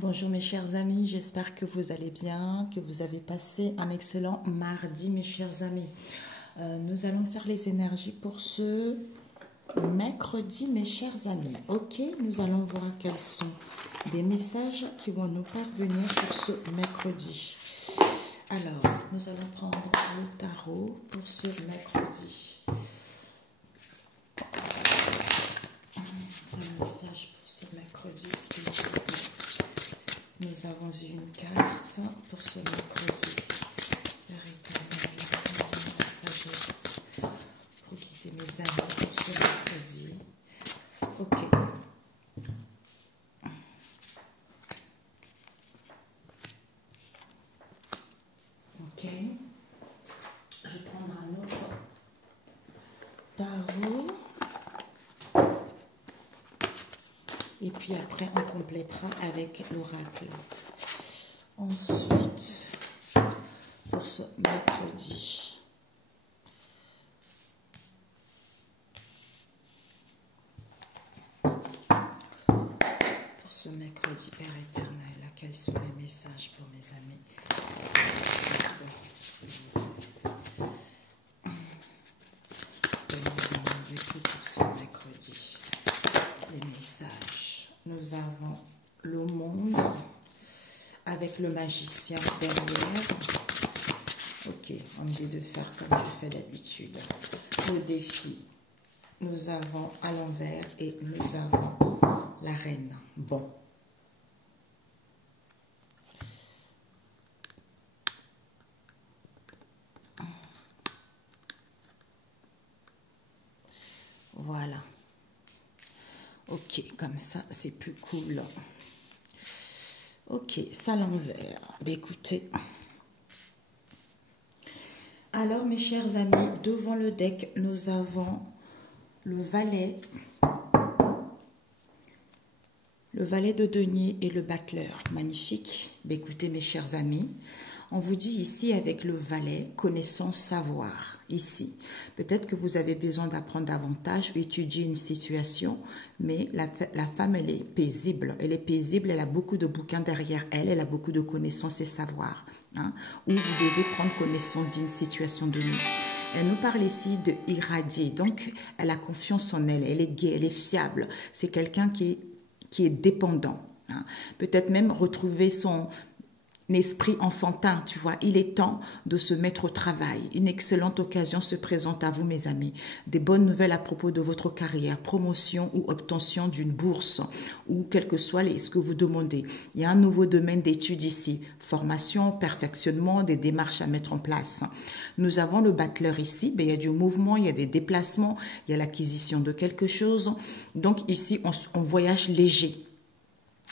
Bonjour mes chers amis, j'espère que vous allez bien, que vous avez passé un excellent mardi mes chers amis. Nous allons faire les énergies pour ce mercredi mes chers amis. Ok, nous allons voir quels sont des messages qui vont nous parvenir pour ce mercredi. Alors, nous allons prendre le tarot pour ce mercredi. Un message pour ce mercredi, s'il vous plaît. Nous avons eu une carte pour ce mercredi. Véritable la sagesse pour guider mes amis pour ce mercredi. Ok. Ok. Je vais prendre un autre tarot. Et puis après, on complétera avec l'oracle. Ensuite, pour ce mercredi. Pour ce mercredi, Père éternel, quels sont les messages pour mes amis? Pour ce mercredi, les messages. Nous avons le monde avec le magicien derrière. Ok, on me dit de faire comme je fais d'habitude. Le défi, nous avons à l'envers et nous avons la reine. Bon. Voilà. Ok, comme ça, c'est plus cool. Ok, ça l'envers. Écoutez. Alors, mes chers amis, devant le deck, nous avons le valet de denier et le battleur. Magnifique. Écoutez, mes chers amis, on vous dit ici avec le valet, connaissance, savoir. Ici, peut-être que vous avez besoin d'apprendre davantage, étudier une situation, mais la femme, elle est paisible. Elle est paisible, elle a beaucoup de bouquins derrière elle, elle a beaucoup de connaissances et savoir. Hein, où vous devez prendre connaissance d'une situation donnée. Elle nous parle ici de irradier, donc elle a confiance en elle, elle est gaie, elle est fiable. C'est quelqu'un qui est dépendant. Hein. Peut-être même retrouver son esprit enfantin, tu vois. Il est temps de se mettre au travail. Une excellente occasion se présente à vous, mes amis. Des bonnes nouvelles à propos de votre carrière, promotion ou obtention d'une bourse, ou quel que soit ce que vous demandez. Il y a un nouveau domaine d'études ici. Formation, perfectionnement, des démarches à mettre en place. Nous avons le battleur ici. Il y a du mouvement, il y a des déplacements, il y a l'acquisition de quelque chose. Donc ici, on voyage léger.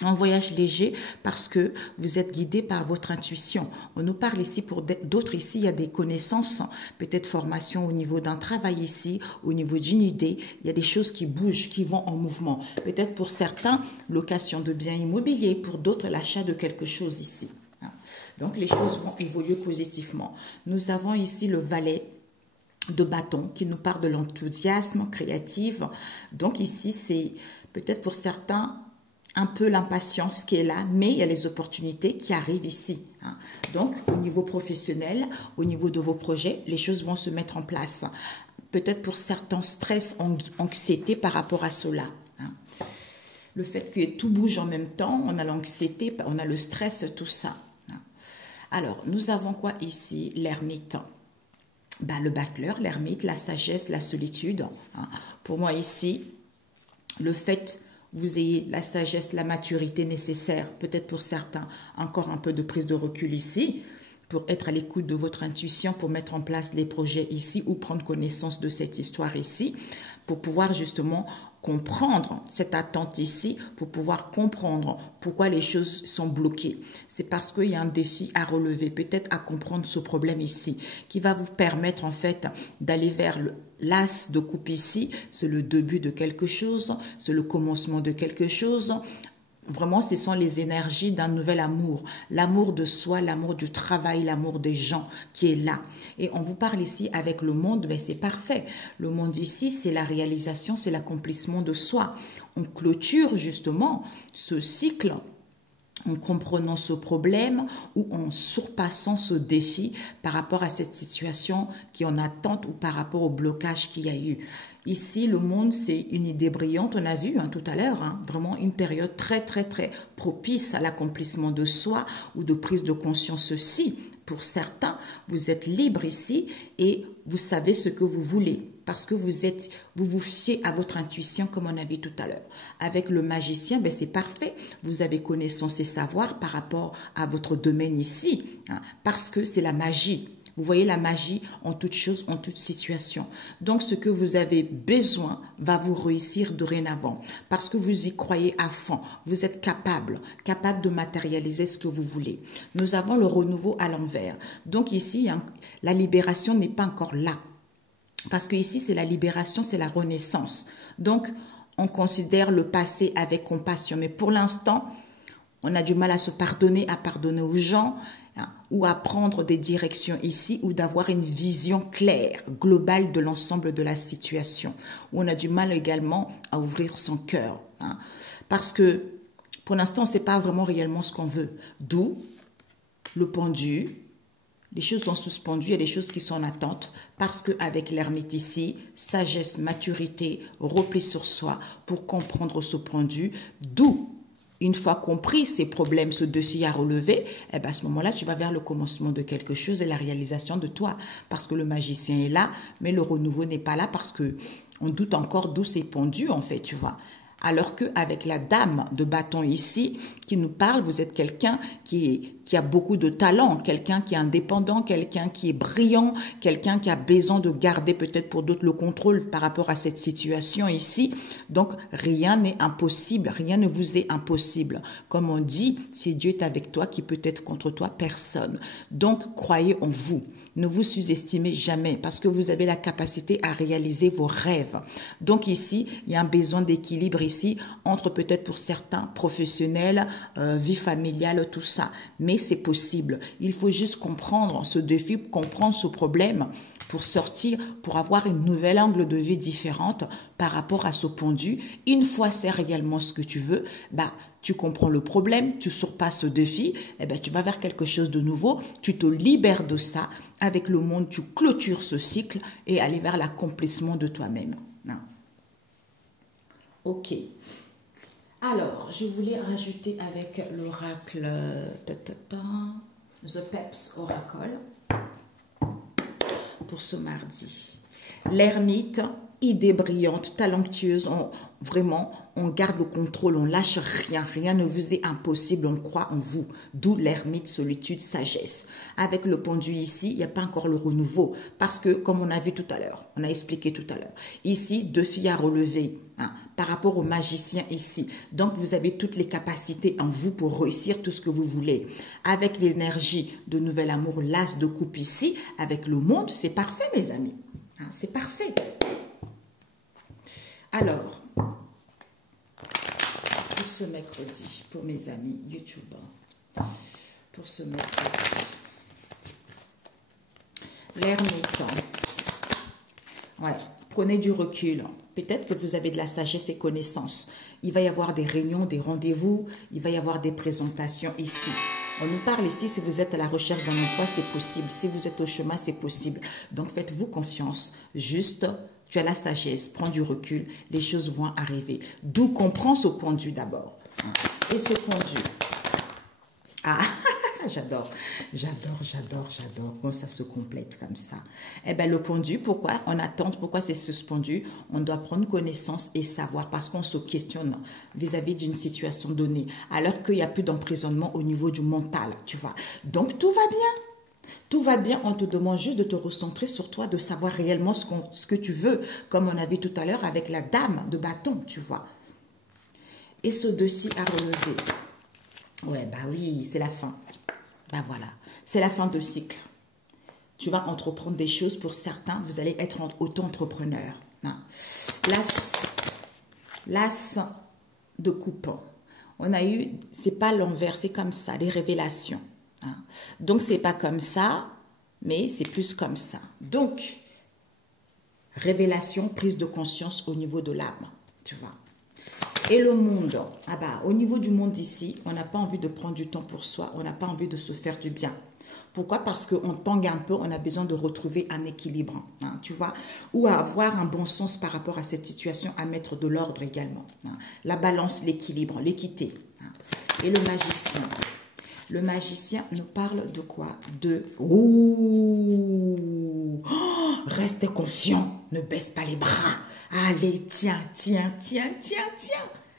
Un voyage léger parce que vous êtes guidé par votre intuition. On nous parle ici pour d'autres ici, il y a des connaissances, peut-être formation au niveau d'un travail ici, au niveau d'une idée. Il y a des choses qui bougent, qui vont en mouvement. Peut-être pour certains, location de biens immobiliers, pour d'autres, l'achat de quelque chose ici. Donc les choses vont évoluer positivement. Nous avons ici le valet de bâton qui nous parle de l'enthousiasme créatif. Donc ici, c'est peut-être pour certains un peu l'impatience qui est là, mais il y a les opportunités qui arrivent ici. Hein. Donc, au niveau professionnel, au niveau de vos projets, les choses vont se mettre en place. Peut-être pour certains stress, anxiété par rapport à cela. Hein. Le fait que tout bouge en même temps, on a l'anxiété, on a le stress, tout ça. Hein. Alors, nous avons quoi ici? L'ermite. Ben, le battleur, l'ermite, la sagesse, la solitude. Hein. Pour moi ici, le fait vous ayez la sagesse, la maturité nécessaire, peut-être pour certains, encore un peu de prise de recul ici, pour être à l'écoute de votre intuition, pour mettre en place les projets ici ou prendre connaissance de cette histoire ici, pour pouvoir justement comprendre cette attente ici, pour pouvoir comprendre pourquoi les choses sont bloquées. C'est parce qu'il y a un défi à relever, peut-être à comprendre ce problème ici, qui va vous permettre en fait d'aller vers l'as de coupe ici. C'est le début de quelque chose, c'est le commencement de quelque chose. Vraiment, ce sont les énergies d'un nouvel amour. L'amour de soi, l'amour du travail, l'amour des gens qui est là. Et on vous parle ici avec le monde, mais c'est parfait. Le monde ici, c'est la réalisation, c'est l'accomplissement de soi. On clôture justement ce cycle en comprenant ce problème ou en surpassant ce défi par rapport à cette situation qui est en attente ou par rapport au blocage qu'il y a eu. Ici, le monde, c'est une idée brillante, on a vu tout à l'heure, vraiment une période très, très, très propice à l'accomplissement de soi ou de prise de conscience aussi. Pour certains, vous êtes libre ici et vous savez ce que vous voulez parce que vous vous fiez à votre intuition comme on a vu tout à l'heure. Avec le magicien, ben c'est parfait. Vous avez connaissance et savoir par rapport à votre domaine ici parce que c'est la magie. Vous voyez la magie en toute chose, en toute situation. Donc, ce que vous avez besoin va vous réussir dorénavant parce que vous y croyez à fond. Vous êtes capable de matérialiser ce que vous voulez. Nous avons le renouveau à l'envers. Donc, ici, la libération n'est pas encore là. Parce que ici, c'est la libération, c'est la renaissance. Donc, on considère le passé avec compassion. Mais pour l'instant, on a du mal à se pardonner, à pardonner aux gens, ou à prendre des directions ici, ou d'avoir une vision claire, globale de l'ensemble de la situation. Où on a du mal également à ouvrir son cœur. Parce que, pour l'instant, on ne sait pas vraiment réellement ce qu'on veut. D'où le pendu. Les choses sont suspendues, il y a des choses qui sont en attente parce qu'avec l'ermite ici, sagesse, maturité, repli sur soi pour comprendre ce pendu, d'où, une fois compris ces problèmes, ce défi à relever, eh ben à ce moment-là, tu vas vers le commencement de quelque chose et la réalisation de toi. Parce que le magicien est là, mais le renouveau n'est pas là parce qu'on doute encore d'où c'est pendu en fait, tu vois. Alors qu'avec la dame de bâton ici, qui nous parle, vous êtes quelqu'un qui a beaucoup de talent, quelqu'un qui est indépendant, quelqu'un qui est brillant, quelqu'un qui a besoin de garder peut-être pour d'autres le contrôle par rapport à cette situation ici. Donc, rien n'est impossible, rien ne vous est impossible. Comme on dit, si Dieu est avec toi, qui peut être contre toi? Personne. Donc, croyez en vous. Ne vous sous-estimez jamais parce que vous avez la capacité à réaliser vos rêves. Donc ici, il y a un besoin d'équilibre ici entre peut-être pour certains professionnels, vie familiale, tout ça. Mais c'est possible. Il faut juste comprendre ce défi, comprendre ce problème pour sortir, pour avoir une nouvelle angle de vie différente par rapport à ce pendu. Une fois c'est réellement ce que tu veux, bah, tu comprends le problème, tu surpasses ce défi, et ben, tu vas vers quelque chose de nouveau, tu te libères de ça. Avec le monde, tu clôtures ce cycle et aller vers l'accomplissement de toi-même. Ok. Alors, je voulais rajouter avec l'oracle The Peps Oracle pour ce mardi. L'ermite, idée brillante, talentueuse, vraiment, on garde le contrôle, on lâche rien, rien ne vous est impossible, on croit en vous. D'où l'ermite, solitude, sagesse. Avec le pendu ici, il n'y a pas encore le renouveau, parce que, comme on a vu tout à l'heure, on a expliqué tout à l'heure, ici, deux filles à relever, par rapport au magicien ici. Donc, vous avez toutes les capacités en vous pour réussir tout ce que vous voulez. Avec l'énergie de nouvel amour, l'as de coupe ici, avec le monde, c'est parfait, mes amis. C'est parfait. Alors, pour ce mercredi, pour mes amis YouTubeurs, pour ce mercredi, l'ermite, prenez du recul. Peut-être que vous avez de la sagesse et connaissance. Il va y avoir des réunions, des rendez-vous, il va y avoir des présentations ici. On nous parle ici, si vous êtes à la recherche d'un emploi, c'est possible. Si vous êtes au chemin, c'est possible. Donc, faites-vous confiance. Juste, tu as la sagesse, prends du recul, les choses vont arriver. D'où comprends ce pendu d'abord. Et ce pendu. J'adore quand ça se complète comme ça. Eh bien, le pendu, pourquoi on attend, pourquoi c'est suspendu? On doit prendre connaissance et savoir parce qu'on se questionne vis-à-vis d'une situation donnée, alors qu'il n'y a plus d'emprisonnement au niveau du mental, tu vois. Donc, tout va bien. Tout va bien, on te demande juste de te recentrer sur toi, de savoir réellement ce que tu veux, comme on a vu tout à l'heure avec la dame de bâton, tu vois. Et ce dossier à relever. Ouais, bah oui, c'est la fin. Ben voilà, c'est la fin de cycle. Tu vas entreprendre des choses pour certains, vous allez être auto-entrepreneur. L'as de coupe. On a eu, c'est pas l'envers, c'est comme ça, les révélations. Donc, c'est pas comme ça, mais c'est plus comme ça. Donc, révélation, prise de conscience au niveau de l'âme, tu vois. Et le monde, ah bah, au niveau du monde ici, on n'a pas envie de prendre du temps pour soi, on n'a pas envie de se faire du bien. Pourquoi? Parce qu'on tangue un peu, on a besoin de retrouver un équilibre, hein, tu vois, ou à avoir un bon sens par rapport à cette situation, à mettre de l'ordre également. Hein. La balance, l'équilibre, l'équité. Hein. Et le magicien. Le magicien nous parle de quoi? De... Ouh, oh, reste confiant, ne baisse pas les bras. Allez, tiens, tiens, tiens, tiens, tiens.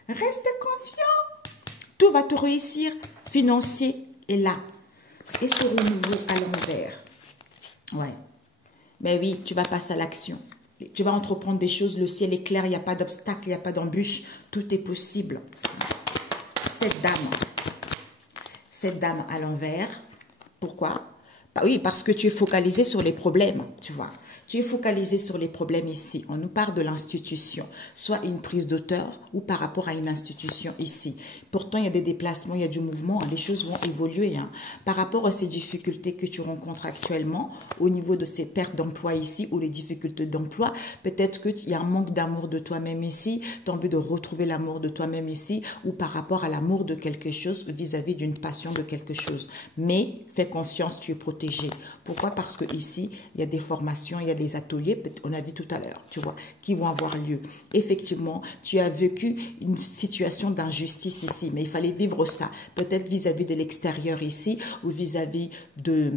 Reste confiant. Tout va te réussir. Financier est là. Et ce renouveau à l'envers. Ouais. Mais oui, tu vas passer à l'action. Tu vas entreprendre des choses. Le ciel est clair, il n'y a pas d'obstacle, il n'y a pas d'embûche. Tout est possible. Cette dame à l'envers. Pourquoi? Bah oui, parce que tu es focalisé sur les problèmes, tu vois. Tu es focalisé sur les problèmes ici. On nous parle de l'institution, soit une prise d'auteur ou par rapport à une institution ici. Pourtant, il y a des déplacements, il y a du mouvement, les choses vont évoluer. Hein. Par rapport à ces difficultés que tu rencontres actuellement, au niveau de ces pertes d'emploi ici ou les difficultés d'emploi, peut-être qu'il y a un manque d'amour de toi-même ici, tu as envie de retrouver l'amour de toi-même ici ou par rapport à l'amour de quelque chose vis-à-vis d'une passion de quelque chose. Mais fais confiance, tu es protégé. Pourquoi? Parce que ici, il y a des formations, il y a des ateliers, on a dit tout à l'heure, tu vois, qui vont avoir lieu. Effectivement, tu as vécu une situation d'injustice ici, mais il fallait vivre ça, peut-être vis-à-vis de l'extérieur ici, ou vis-à-vis de...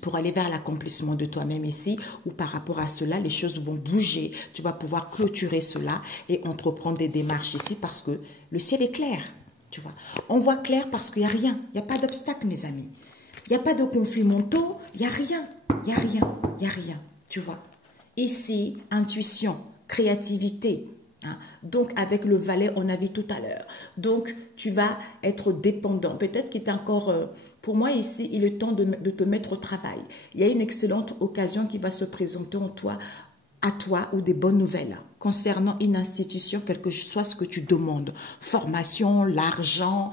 pour aller vers l'accomplissement de toi-même ici, ou par rapport à cela, les choses vont bouger. Tu vas pouvoir clôturer cela et entreprendre des démarches ici parce que le ciel est clair, tu vois. On voit clair parce qu'il n'y a rien, il n'y a pas d'obstacle, mes amis. Il n'y a pas de conflits mentaux, il n'y a rien, il n'y a rien, il n'y a rien, tu vois. Ici, intuition, créativité. Hein. Donc, avec le valet, on a vu tout à l'heure. Donc, tu vas être dépendant. Peut-être qu'il est encore... pour moi, ici, il est temps de te mettre au travail. Il y a une excellente occasion qui va se présenter en toi, à toi, ou des bonnes nouvelles concernant une institution, quel que soit ce que tu demandes. Formation, l'argent,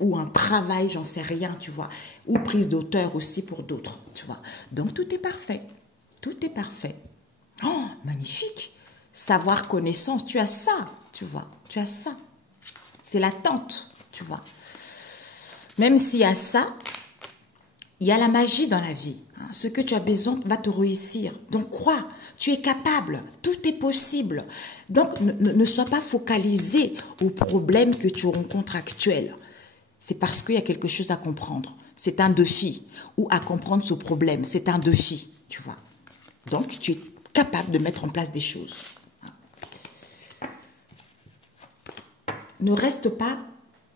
ou un travail, j'en sais rien, tu vois. Ou prise d'auteur aussi pour d'autres, tu vois. Donc, tout est parfait. Tout est parfait. Oh, magnifique. Savoir, connaissance, tu as ça, tu vois. Tu as ça. C'est l'attente, tu vois. Même s'il y a ça, il y a la magie dans la vie. Hein. Ce que tu as besoin va te réussir. Donc, crois. Tu es capable, tout est possible. Donc, ne sois pas focalisé aux problèmes que tu rencontres actuels. C'est parce qu'il y a quelque chose à comprendre. C'est un défi. Ou à comprendre ce problème. C'est un défi, tu vois. Donc, tu es capable de mettre en place des choses. Ne reste pas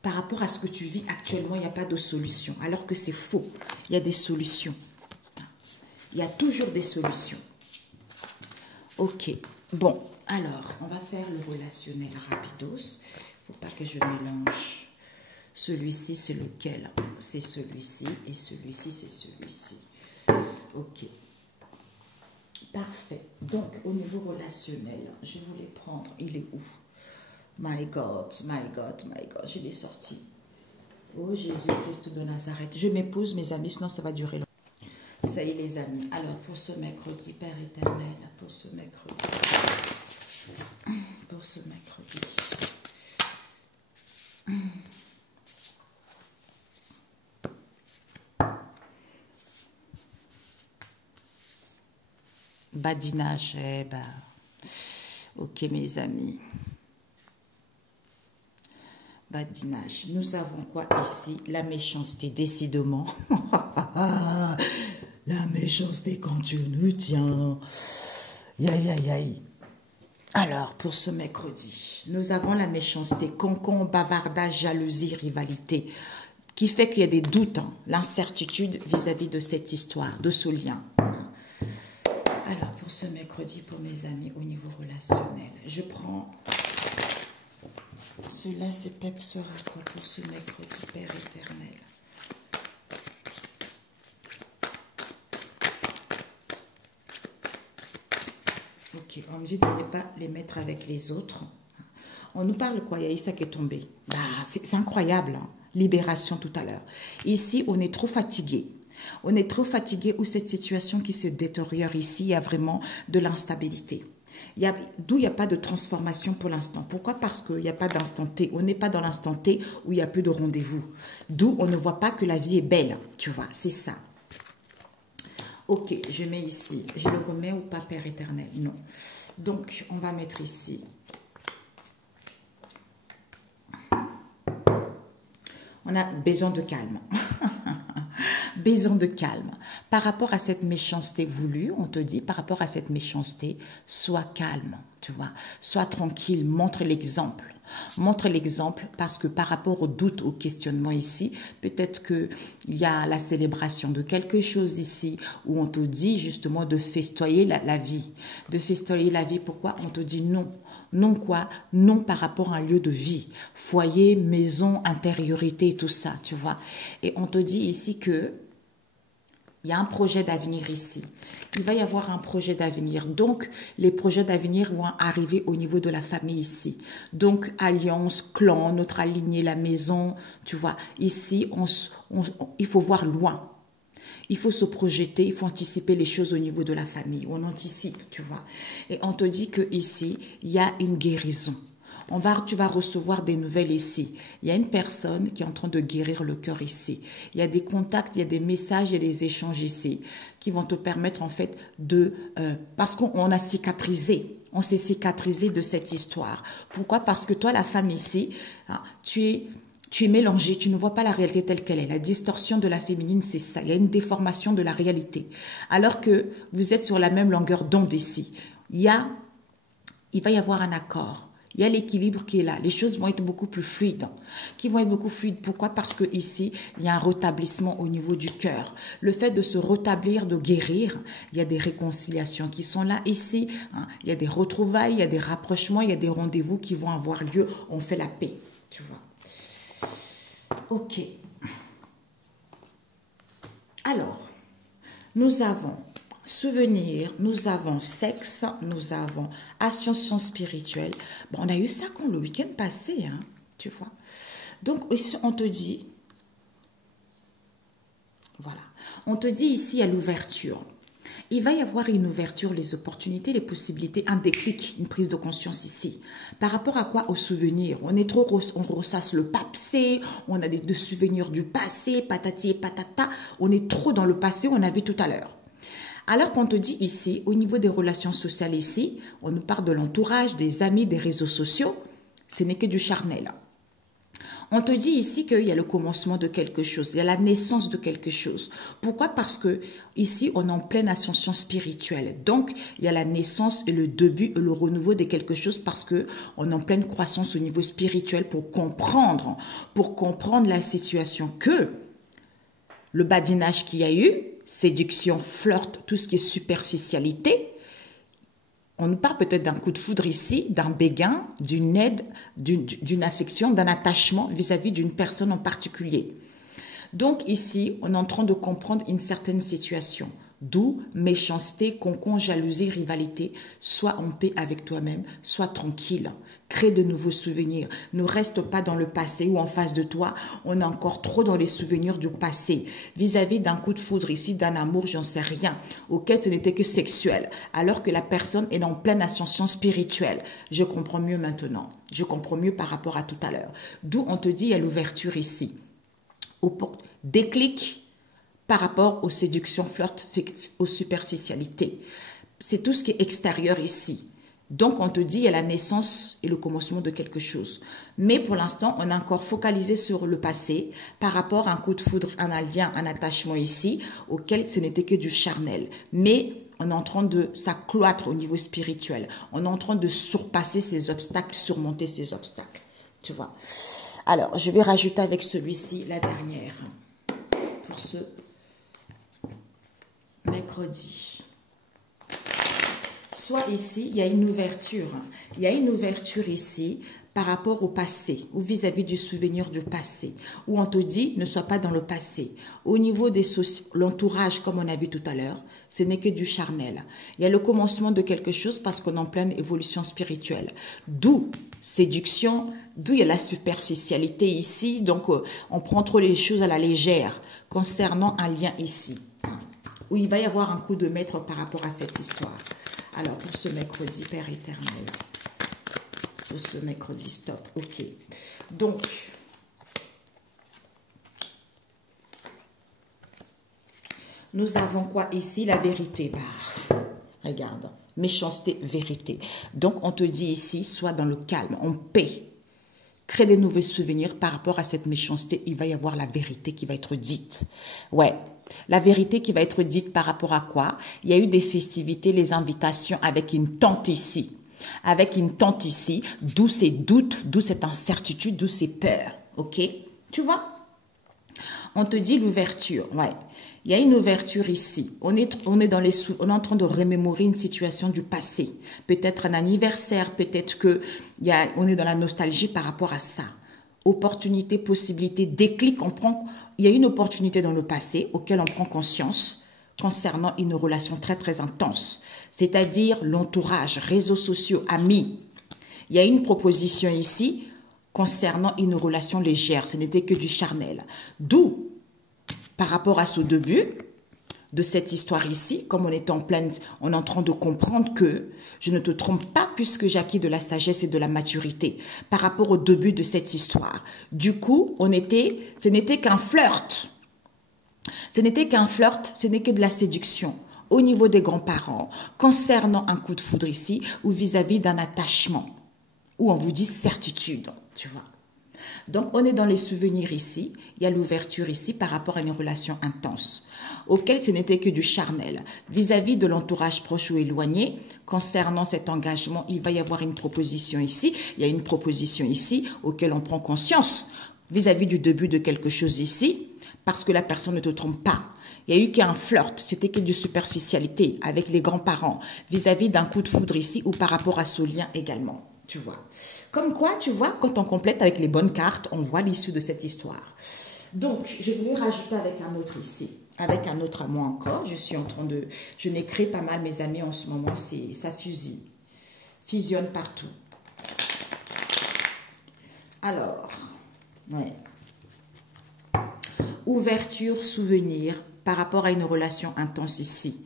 par rapport à ce que tu vis actuellement, il n'y a pas de solution. Alors que c'est faux. Il y a des solutions. Il y a toujours des solutions. Ok, bon, alors, on va faire le relationnel rapidos. Il ne faut pas que je mélange. Celui-ci, c'est lequel? C'est celui-ci et celui-ci, c'est celui-ci. Ok, parfait. Donc, au niveau relationnel, je voulais prendre, il est où? My God, my God, my God, je l'ai sorti. Oh Jésus-Christ de Nazareth. Je m'épouse, mes amis, sinon ça va durer longtemps. Ça y est les amis, alors pour ce mercredi, Père éternel, pour ce mercredi, badinage, eh ben, ok mes amis, badinage, nous avons quoi ici? La méchanceté, décidément. La méchanceté quand tu nous tiens. Aïe, aïe, aïe. Alors, pour ce mercredi, nous avons la méchanceté, concombre, bavardage, jalousie, rivalité, qui fait qu'il y a des doutes, hein, l'incertitude vis-à-vis de cette histoire, de ce lien. Alors, pour ce mercredi, pour mes amis, au niveau relationnel, je prends... Cela, c'est Pep sera quoi pour ce mercredi, Père éternel? Ok, on me dit de ne pas les mettre avec les autres. On nous parle quoi? Il y a Issa qui est tombé. Bah, c'est incroyable. Hein? Libération tout à l'heure. Ici, on est trop fatigué. On est trop fatigué ou cette situation qui se détériore ici, il y a vraiment de l'instabilité. D'où il n'y a pas de transformation pour l'instant. Pourquoi? Parce qu'il n'y a pas d'instant T. On n'est pas dans l'instant T où il n'y a plus de rendez-vous. D'où on ne voit pas que la vie est belle. Tu vois, c'est ça. Ok, je mets ici. Je le remets ou pas, Père éternel? Non. Donc, on va mettre ici. On a besoin de calme. Besoin de calme. Par rapport à cette méchanceté voulue, on te dit, par rapport à cette méchanceté, sois calme, tu vois. Sois tranquille, montre l'exemple. Montre l'exemple parce que par rapport au doute, au questionnement ici, peut-être qu'il y a la célébration de quelque chose ici où on te dit justement de festoyer la vie. De festoyer la vie, pourquoi? On te dit non. Non quoi? Non par rapport à un lieu de vie. Foyer, maison, intériorité, tout ça, tu vois. Et on te dit ici que il y a un projet d'avenir ici. Il va y avoir un projet d'avenir. Donc, les projets d'avenir vont arriver au niveau de la famille ici. Donc, alliance, clan, notre lignée, la maison, tu vois. Ici, il faut voir loin. Il faut se projeter, il faut anticiper les choses au niveau de la famille. On anticipe, tu vois. Et on te dit que ici, il y a une guérison. Tu vas recevoir des nouvelles ici. Il y a une personne qui est en train de guérir le cœur ici. Il y a des contacts, il y a des messages, il y a des échanges ici qui vont te permettre en fait de... parce qu'on a cicatrisé. On s'est cicatrisé de cette histoire. Pourquoi? Parce que toi, la femme ici, hein, tu es mélangé, tu ne vois pas la réalité telle qu'elle est. La distorsion de la féminine, c'est ça. Il y a une déformation de la réalité. Alors que vous êtes sur la même longueur d'onde ici. Il va y avoir un accord. Il y a l'équilibre qui est là. Les choses vont être beaucoup plus fluides. Qui vont être beaucoup fluides. Pourquoi? Parce que ici, il y a un rétablissement au niveau du cœur. Le fait de se rétablir, de guérir, il y a des réconciliations qui sont là ici. Hein. Il y a des retrouvailles, il y a des rapprochements, il y a des rendez-vous qui vont avoir lieu. On fait la paix, tu vois. Ok. Alors, nous avons souvenir, nous avons sexe, nous avons ascension spirituelle. Bon, on a eu ça quand le week-end passé, hein, tu vois. Donc, ici, on te dit, voilà, on te dit ici à l'ouverture. Il va y avoir une ouverture, les opportunités, les possibilités, un déclic, une prise de conscience ici. Par rapport à quoi? Aux souvenirs. On ressasse le passé, on a des souvenirs du passé, patati et patata. On est trop dans le passé, on a vu tout à l'heure. Alors qu'on te dit ici, au niveau des relations sociales ici, on nous parle de l'entourage, des amis, des réseaux sociaux, ce n'est que du charnel. On te dit ici qu'il y a le commencement de quelque chose, il y a la naissance de quelque chose. Pourquoi? Parce que ici, on est en pleine ascension spirituelle. Donc, il y a la naissance et le début et le renouveau de quelque chose parce que on est en pleine croissance au niveau spirituel pour comprendre la situation que le badinage qu'il y a eu, séduction, flirt, tout ce qui est superficialité. On nous parle peut-être d'un coup de foudre ici, d'un béguin, d'une aide, d'une affection, d'un attachement vis-à-vis d'une personne en particulier. Donc ici, on est en train de comprendre une certaine situation. D'où méchanceté, concon, jalousie, rivalité. Sois en paix avec toi-même, sois tranquille. Crée de nouveaux souvenirs. Ne reste pas dans le passé ou en face de toi. On est encore trop dans les souvenirs du passé. Vis-à-vis d'un coup de foudre ici, d'un amour, j'en sais rien, auquel ce n'était que sexuel. Alors que la personne est en pleine ascension spirituelle. Je comprends mieux maintenant. Je comprends mieux par rapport à tout à l'heure. D'où on te dit, il y a l'ouverture ici. Déclic par rapport aux séductions, flirt, aux superficialités. C'est tout ce qui est extérieur ici. Donc, on te dit, il y a la naissance et le commencement de quelque chose. Mais pour l'instant, on est encore focalisé sur le passé par rapport à un coup de foudre, un lien, un attachement ici, auquel ce n'était que du charnel. Mais on est en train de s'accroître au niveau spirituel. On est en train de surpasser ces obstacles, surmonter ces obstacles. Tu vois. Alors, je vais rajouter avec celui-ci la dernière pour ce mercredi. Soit ici, il y a une ouverture. Il y a une ouverture ici par rapport au passé ou vis-à-vis du souvenir du passé. Où on te dit, ne sois pas dans le passé. Au niveau de l'entourage, comme on a vu tout à l'heure, ce n'est que du charnel. Il y a le commencement de quelque chose parce qu'on est en pleine évolution spirituelle. D'où séduction, d'où il y a la superficialité ici. Donc, on prend trop les choses à la légère concernant un lien ici. Où il va y avoir un coup de maître par rapport à cette histoire. Alors, pour ce mercredi, Père éternel. Pour ce mercredi, stop. Ok. Donc, nous avons quoi ici? La vérité. Bah, regarde. Méchanceté, vérité. Donc, on te dit ici, sois dans le calme, en paix. Crée des nouveaux souvenirs par rapport à cette méchanceté. Il va y avoir la vérité qui va être dite. Ouais. La vérité qui va être dite par rapport à quoi? Il y a eu des festivités, les invitations avec une tante ici. Avec une tante ici, d'où ces doutes, d'où cette incertitude, d'où ces peurs. Ok? Tu vois? On te dit l'ouverture. Ouais. Il y a une ouverture ici. On est en train de remémorer une situation du passé. Peut-être un anniversaire, peut-être on est dans la nostalgie par rapport à ça. Opportunité, possibilité, déclic. Il y a une opportunité dans le passé auquel on prend conscience concernant une relation très très intense. C'est-à-dire l'entourage, réseaux sociaux, amis. Il y a une proposition ici concernant une relation légère. Ce n'était que du charnel. D'où, par rapport à ce début de cette histoire ici, comme on est en train de comprendre que je ne te trompe pas puisque j'ai acquis de la sagesse et de la maturité par rapport au début de cette histoire. Du coup, ce n'était qu'un flirt. Ce n'était qu'un flirt, ce n'est que de la séduction au niveau des grands-parents concernant un coup de foudre ici ou vis-à-vis d'un attachement où on vous dit certitude, tu vois. Donc, on est dans les souvenirs ici. Il y a l'ouverture ici par rapport à une relation intense, auquel ce n'était que du charnel. Vis-à-vis de l'entourage proche ou éloigné, concernant cet engagement, il va y avoir une proposition ici. Il y a une proposition ici auquel on prend conscience vis-à-vis du début de quelque chose ici, parce que la personne ne te trompe pas. Il y a eu qu'un flirt, c'était que de superficialité avec les grands-parents, vis-à-vis d'un coup de foudre ici ou par rapport à ce lien également. Tu vois. Comme quoi, tu vois, quand on complète avec les bonnes cartes, on voit l'issue de cette histoire. Donc, je voulais rajouter avec un autre ici. Avec un autre à moi encore. Je n'écris pas mal, mes amis, en ce moment. Ça fusille. Fusionne partout. Alors, ouais. Ouverture, souvenir par rapport à une relation intense ici.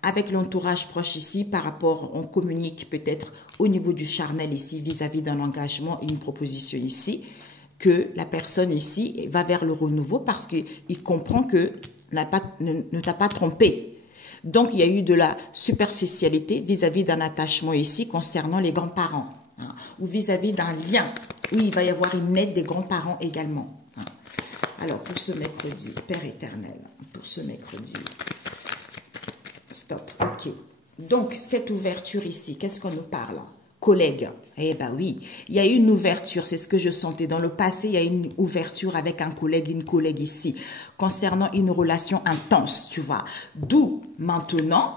Avec l'entourage proche ici, par rapport, on communique peut-être au niveau du charnel ici, vis-à-vis d'un engagement, une proposition ici, que la personne ici va vers le renouveau parce qu'il comprend que ne t'a pas trompé. Donc, il y a eu de la superficialité vis-à-vis d'un attachement ici concernant les grands-parents, hein, ou vis-à-vis d'un lien où il va y avoir une aide des grands-parents également. Hein. Alors, pour ce mercredi, Père éternel, pour ce mercredi... Stop, ok. Donc, cette ouverture ici, qu'est-ce qu'on nous parle? Collègue. Eh ben oui, il y a une ouverture, c'est ce que je sentais. Dans le passé, il y a une ouverture avec un collègue, une collègue ici, concernant une relation intense, tu vois. D'où, maintenant,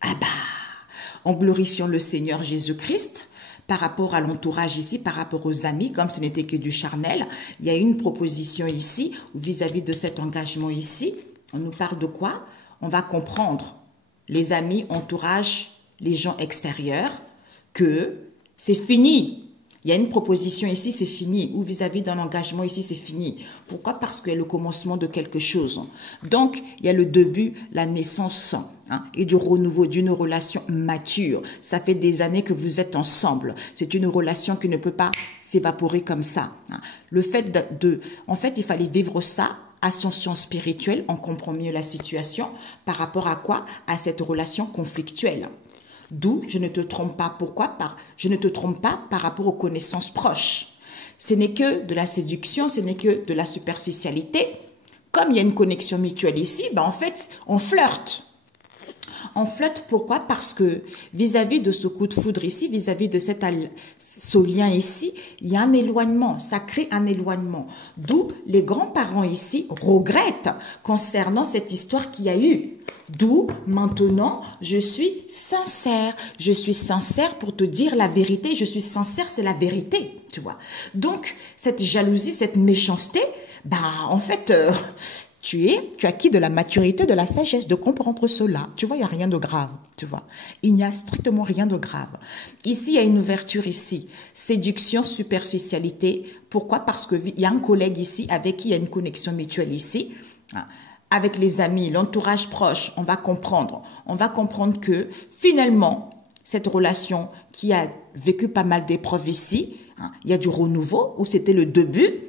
ah bah, en glorifiant le Seigneur Jésus-Christ, par rapport à l'entourage ici, par rapport aux amis, comme ce n'était que du charnel, il y a une proposition ici, vis-à-vis de cet engagement ici, on nous parle de quoi? On va comprendre, les amis, entourage, les gens extérieurs, que c'est fini. Il y a une proposition ici, c'est fini. Ou vis-à-vis d'un engagement ici, c'est fini. Pourquoi? Parce qu'il y a le commencement de quelque chose. Donc, il y a le début, la naissance, hein, et du renouveau d'une relation mature. Ça fait des années que vous êtes ensemble. C'est une relation qui ne peut pas s'évaporer comme ça. Hein. Le fait en fait, il fallait vivre ça. Ascension spirituelle, on comprend mieux la situation par rapport à quoi? À cette relation conflictuelle. D'où je ne te trompe pas. Pourquoi? Je ne te trompe pas par rapport aux connaissances proches. Ce n'est que de la séduction, ce n'est que de la superficialité. Comme il y a une connexion mutuelle ici, ben en fait, on flirte. On flotte, pourquoi? Parce que vis-à-vis de ce coup de foudre ici, vis-à-vis de ce lien ici, il y a un éloignement, ça crée un éloignement. D'où les grands-parents ici regrettent concernant cette histoire qu'il y a eu. D'où maintenant, je suis sincère pour te dire la vérité, je suis sincère, c'est la vérité, tu vois. Donc, cette jalousie, cette méchanceté, bah en fait... Tu as acquis de la maturité, de la sagesse de comprendre cela. Tu vois, il n'y a rien de grave, tu vois. Il n'y a strictement rien de grave. Ici, il y a une ouverture ici. Séduction, superficialité. Pourquoi? Parce qu'il y a un collègue ici avec qui il y a une connexion mutuelle ici. avec les amis, l'entourage proche, on va comprendre. On va comprendre que finalement, cette relation qui a vécu pas mal d'épreuves ici, hein, il y a du renouveau où c'était le début,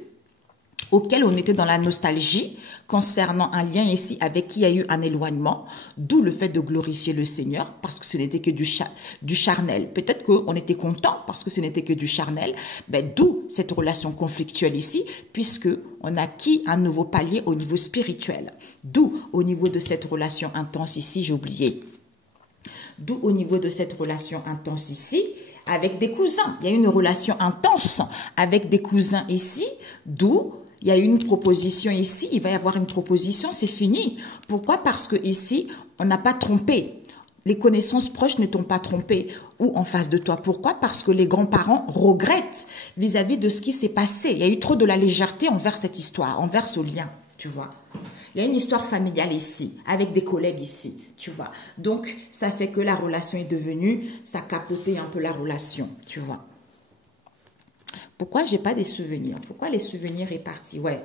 auquel on était dans la nostalgie concernant un lien ici avec qui il y a eu un éloignement, d'où le fait de glorifier le Seigneur parce que ce n'était que du charnel. Peut-être qu'on était content parce que ce n'était que du charnel, ben, d'où cette relation conflictuelle ici, puisque on a acquis un nouveau palier au niveau spirituel. D'où au niveau de cette relation intense ici, j'ai oublié. D'où au niveau de cette relation intense ici, avec des cousins. Il y a une relation intense avec des cousins ici, d'où il y a une proposition ici, il va y avoir une proposition, c'est fini. Pourquoi? Parce que ici, on n'a pas trompé. Les connaissances proches ne t'ont pas trompé ou en face de toi. Pourquoi? Parce que les grands-parents regrettent vis-à-vis de ce qui s'est passé. Il y a eu trop de la légèreté envers cette histoire, envers ce lien, tu vois. Il y a une histoire familiale ici, avec des collègues ici, tu vois. Donc, ça fait que la relation est devenue, ça a capoté un peu la relation, tu vois. Pourquoi j'ai pas des souvenirs? Pourquoi les souvenirs est parti? Ouais,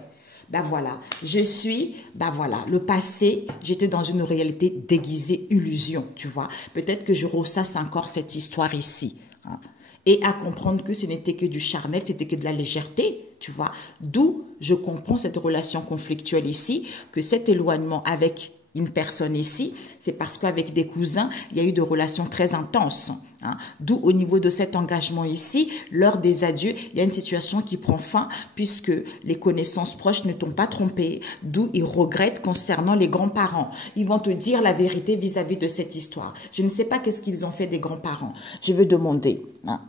ben voilà, le passé, j'étais dans une réalité déguisée, illusion, tu vois. Peut-être que je ressasse encore cette histoire ici, hein. Et à comprendre que ce n'était que du charnel, c'était que de la légèreté, tu vois. D'où je comprends cette relation conflictuelle ici, que cet éloignement avec une personne ici, c'est parce qu'avec des cousins, il y a eu des relations très intenses, hein. D'où au niveau de cet engagement ici, lors des adieux, il y a une situation qui prend fin puisque les connaissances proches ne t'ont pas trompé, d'où ils regrettent concernant les grands-parents. Ils vont te dire la vérité vis-à-vis de cette histoire. Je ne sais pas qu'est-ce qu'ils ont fait des grands-parents. Je vais demander, hein.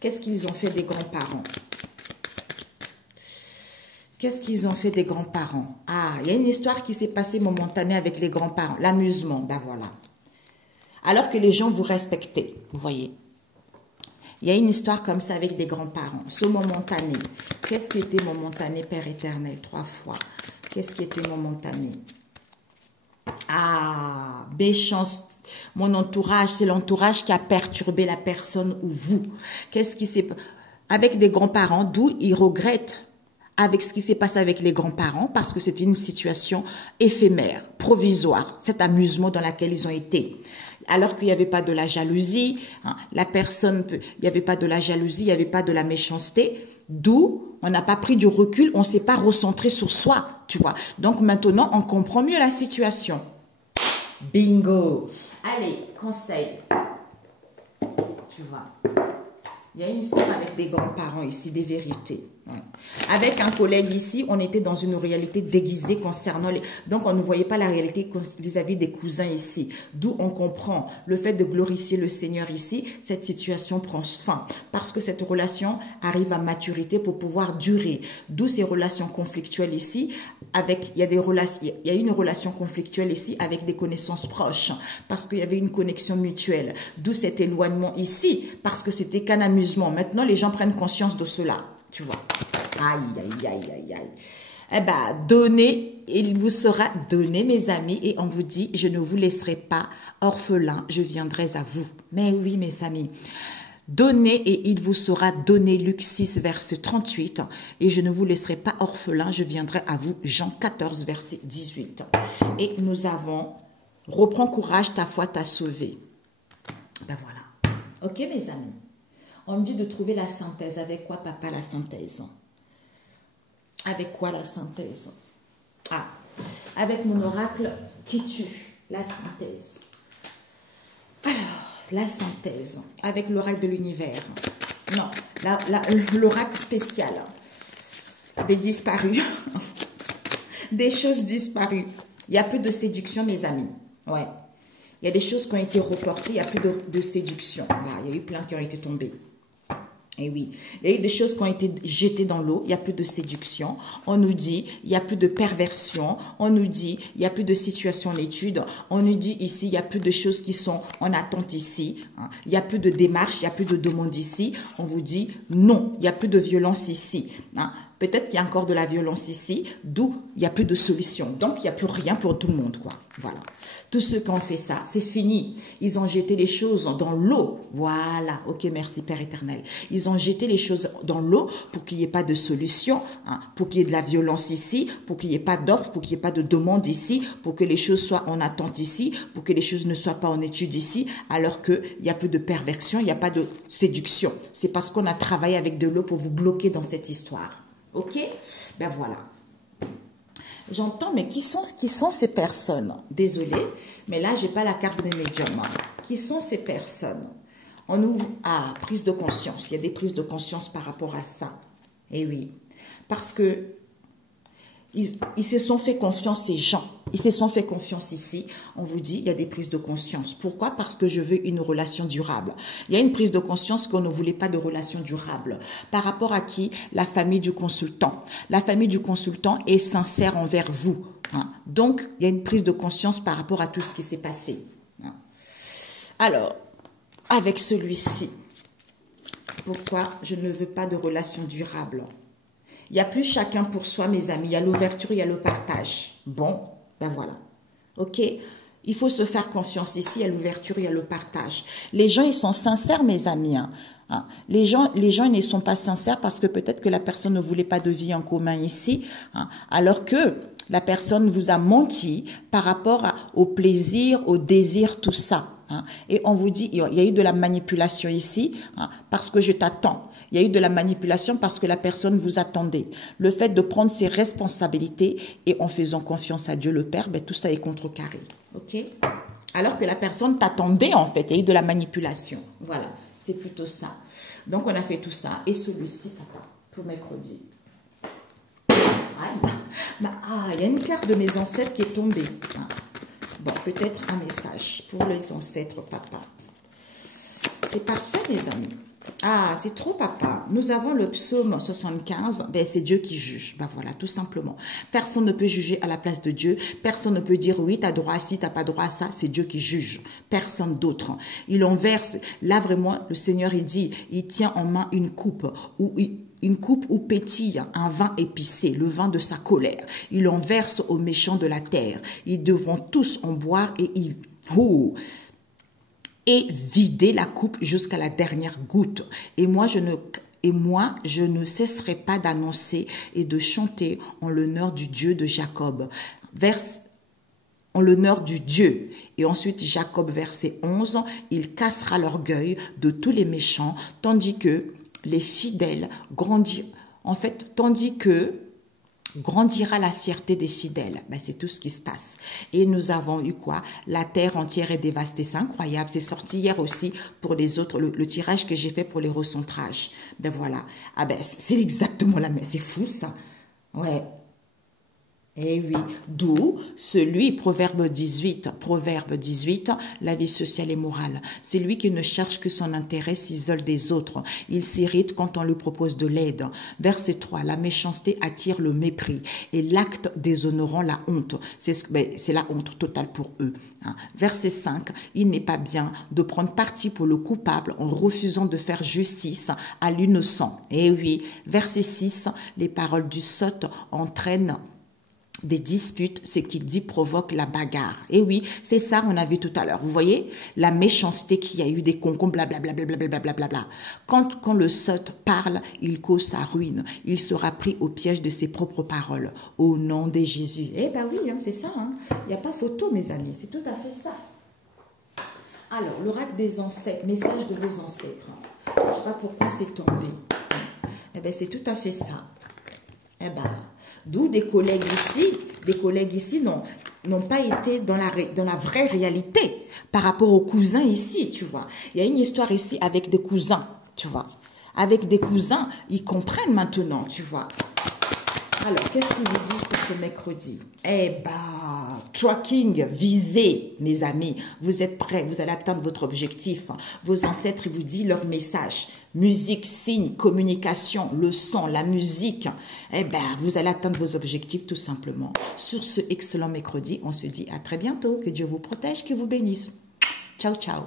Qu'est-ce qu'ils ont fait des grands-parents? Qu'est-ce qu'ils ont fait des grands-parents? Ah, il y a une histoire qui s'est passée momentanée avec les grands-parents. L'amusement, ben voilà. Alors que les gens vous respectaient, vous voyez. Il y a une histoire comme ça avec des grands-parents. Ce momentané. Qu'est-ce qui était momentané, Père éternel? 3 fois. Qu'est-ce qui était momentané? Ah, méchance. Mon entourage, c'est l'entourage qui a perturbé la personne ou vous. Qu'est-ce qui s'est passé? Avec des grands-parents, d'où ils regrettent avec ce qui s'est passé avec les grands-parents, parce que c'était une situation éphémère, provisoire, cet amusement dans lequel ils ont été. Alors qu'il n'y avait pas de la jalousie, hein, il n'y avait pas de la jalousie, il n'y avait pas de la méchanceté, d'où on n'a pas pris du recul, on ne s'est pas recentré sur soi, tu vois. Donc maintenant, on comprend mieux la situation. Bingo! Allez, conseil. Tu vois. Il y a une histoire avec des grands-parents ici, des vérités. Ouais. Avec un collègue ici, on était dans une réalité déguisée concernant les... Donc, on ne voyait pas la réalité vis-à-vis des cousins ici. D'où on comprend le fait de glorifier le Seigneur ici. Cette situation prend fin. Parce que cette relation arrive à maturité pour pouvoir durer. D'où ces relations conflictuelles ici. Il y a une relation conflictuelle ici avec des connaissances proches. Parce qu'il y avait une connexion mutuelle. D'où cet éloignement ici. Parce que c'était qu'un amusement. Maintenant, les gens prennent conscience de cela. Tu vois. Aïe, aïe, aïe, aïe, aïe. Eh bien, donnez, il vous sera donné, mes amis. Et on vous dit, je ne vous laisserai pas orphelin, je viendrai à vous. Mais oui, mes amis. Donnez et il vous sera donné. Luc 6, verset 38. Et je ne vous laisserai pas orphelin, je viendrai à vous. Jean 14, verset 18. Et nous avons, reprends courage, ta foi t'a sauvé. Ben voilà. Ok, mes amis. On me dit de trouver la synthèse. Avec quoi, papa, la synthèse? Avec quoi, la synthèse? Ah, avec mon oracle qui tue. La synthèse. Alors, la synthèse. Avec l'oracle de l'univers. Non, l'oracle spécial. Des disparus. Des choses disparues. Il n'y a plus de séduction, mes amis. Ouais. Il y a des choses qui ont été reportées. Il n'y a plus de séduction. Voilà, il y a eu plein qui ont été tombées. Et oui, il y a eu des choses qui ont été jetées dans l'eau, il n'y a plus de séduction, on nous dit, il n'y a plus de perversion, on nous dit, il n'y a plus de situation en étude, on nous dit ici, il n'y a plus de choses qui sont en attente ici, hein. Il n'y a plus de démarche, il n'y a plus de demande ici, on vous dit, non, il n'y a plus de violence ici, hein. Peut-être qu'il y a encore de la violence ici, d'où il n'y a plus de solution. Donc, il n'y a plus rien pour tout le monde, quoi. Voilà. Tous ceux qui ont fait ça, c'est fini. Ils ont jeté les choses dans l'eau. Voilà. Ok, merci, Père éternel. Ils ils ont jeté les choses dans l'eau pour qu'il n'y ait pas de solution, hein, pour qu'il y ait de la violence ici, pour qu'il n'y ait pas d'offre, pour qu'il n'y ait pas de demande ici, pour que les choses soient en attente ici, pour que les choses ne soient pas en étude ici, alors qu'il y a peu de perversion, il n'y a pas de séduction. C'est parce qu'on a travaillé avec de l'eau pour vous bloquer dans cette histoire. Ok? Ben voilà. J'entends, mais qui sont ces personnes? Désolée, mais là, j'ai pas la carte des médiums. Qui sont ces personnes? On ouvre à prise de conscience. Il y a des prises de conscience par rapport à ça. Eh oui, parce que ils se sont fait confiance, ces gens. Ils se sont fait confiance ici. On vous dit, il y a des prises de conscience. Pourquoi? Parce que je veux une relation durable. Il y a une prise de conscience qu'on ne voulait pas de relation durable. Par rapport à qui? La famille du consultant. La famille du consultant est sincère envers vous. Hein. Donc, il y a une prise de conscience par rapport à tout ce qui s'est passé. Hein. Alors, avec celui-ci, pourquoi je ne veux pas de relation durable? Il n'y a plus chacun pour soi, mes amis. Il y a l'ouverture, il y a le partage. Bon, ben voilà. Ok? Il faut se faire confiance ici. Il y a l'ouverture, il y a le partage. Les gens, ils sont sincères, mes amis. Hein. Les gens, ils ne sont pas sincères parce que peut-être que la personne ne voulait pas de vie en commun ici. Hein, alors que la personne vous a menti par rapport au plaisir, au désir, tout ça. Hein. Et on vous dit, il y a eu de la manipulation ici, hein, parce que je t'attends. Il y a eu de la manipulation parce que la personne vous attendait. Le fait de prendre ses responsabilités et en faisant confiance à Dieu le Père, ben, tout ça est contrecarré. Ok? Alors que la personne t'attendait en fait. Il y a eu de la manipulation. Voilà, c'est plutôt ça. Donc on a fait tout ça. Et celui-ci, papa, pour mercredi. Aïe. Il y a une carte de mes ancêtres qui est tombée. Bon, peut-être un message pour les ancêtres, papa. C'est parfait, mes amis. Ah, c'est trop, papa. Nous avons le psaume 75. Ben, c'est Dieu qui juge. Ben voilà, tout simplement. Personne ne peut juger à la place de Dieu. Personne ne peut dire oui, tu as droit à ci, tu n'as pas droit à ça. C'est Dieu qui juge. Personne d'autre. Il en verse. Là, vraiment, le Seigneur, il dit, il tient en main une coupe où pétille un vin épicé, le vin de sa colère. Il en verse aux méchants de la terre. Ils devront tous en boire et vider la coupe jusqu'à la dernière goutte. Et moi, je ne cesserai pas d'annoncer et de chanter en l'honneur du Dieu de Jacob. En l'honneur du Dieu. Et ensuite, Jacob, verset 11, il cassera l'orgueil de tous les méchants, tandis que les fidèles grandiront. En fait, tandis que grandira la fierté des fidèles. Ben, c'est tout ce qui se passe. Et nous avons eu quoi? La terre entière est dévastée. C'est incroyable. C'est sorti hier aussi pour les autres, le tirage que j'ai fait pour les recentrages. Ben voilà. Ah ben, c'est exactement la même. C'est fou ça. Ouais. Eh oui, d'où Proverbe 18, la vie sociale et morale. C'est lui qui ne cherche que son intérêt, s'isole des autres. Il s'irrite quand on lui propose de l'aide. Verset 3, la méchanceté attire le mépris et l'acte déshonorant la honte. C'est la honte totale pour eux. Hein. Verset 5, il n'est pas bien de prendre parti pour le coupable en refusant de faire justice à l'innocent. Eh oui, verset 6, les paroles du sot entraînent des disputes, ce qu'il dit provoque la bagarre. Et oui, c'est ça on a vu tout à l'heure. Vous voyez, la méchanceté qu'il y a eu, des concombres, blablabla, blablabla. Quand le sot parle, il cause sa ruine. Il sera pris au piège de ses propres paroles. Au nom de Jésus. Eh ben oui, hein, c'est ça. Hein. Il n'y a pas photo, mes amis. C'est tout à fait ça. Alors, l'oracle des ancêtres, message de vos ancêtres. Je ne sais pas pourquoi c'est tombé. Eh ben, c'est tout à fait ça. Eh ben, d'où des collègues ici n'ont pas été dans la vraie réalité par rapport aux cousins ici, tu vois. Il y a une histoire ici avec des cousins, tu vois. Avec des cousins, ils comprennent maintenant, tu vois. Alors, qu'est-ce qu'ils vous disent pour ce mercredi? Eh ben, tracking, visez, mes amis. Vous êtes prêts, vous allez atteindre votre objectif. Vos ancêtres, ils vous disent leur message. Musique, signe, communication, le son, la musique. Eh ben, vous allez atteindre vos objectifs tout simplement. Sur ce excellent mercredi, on se dit à très bientôt. Que Dieu vous protège, que vous bénisse. Ciao, ciao.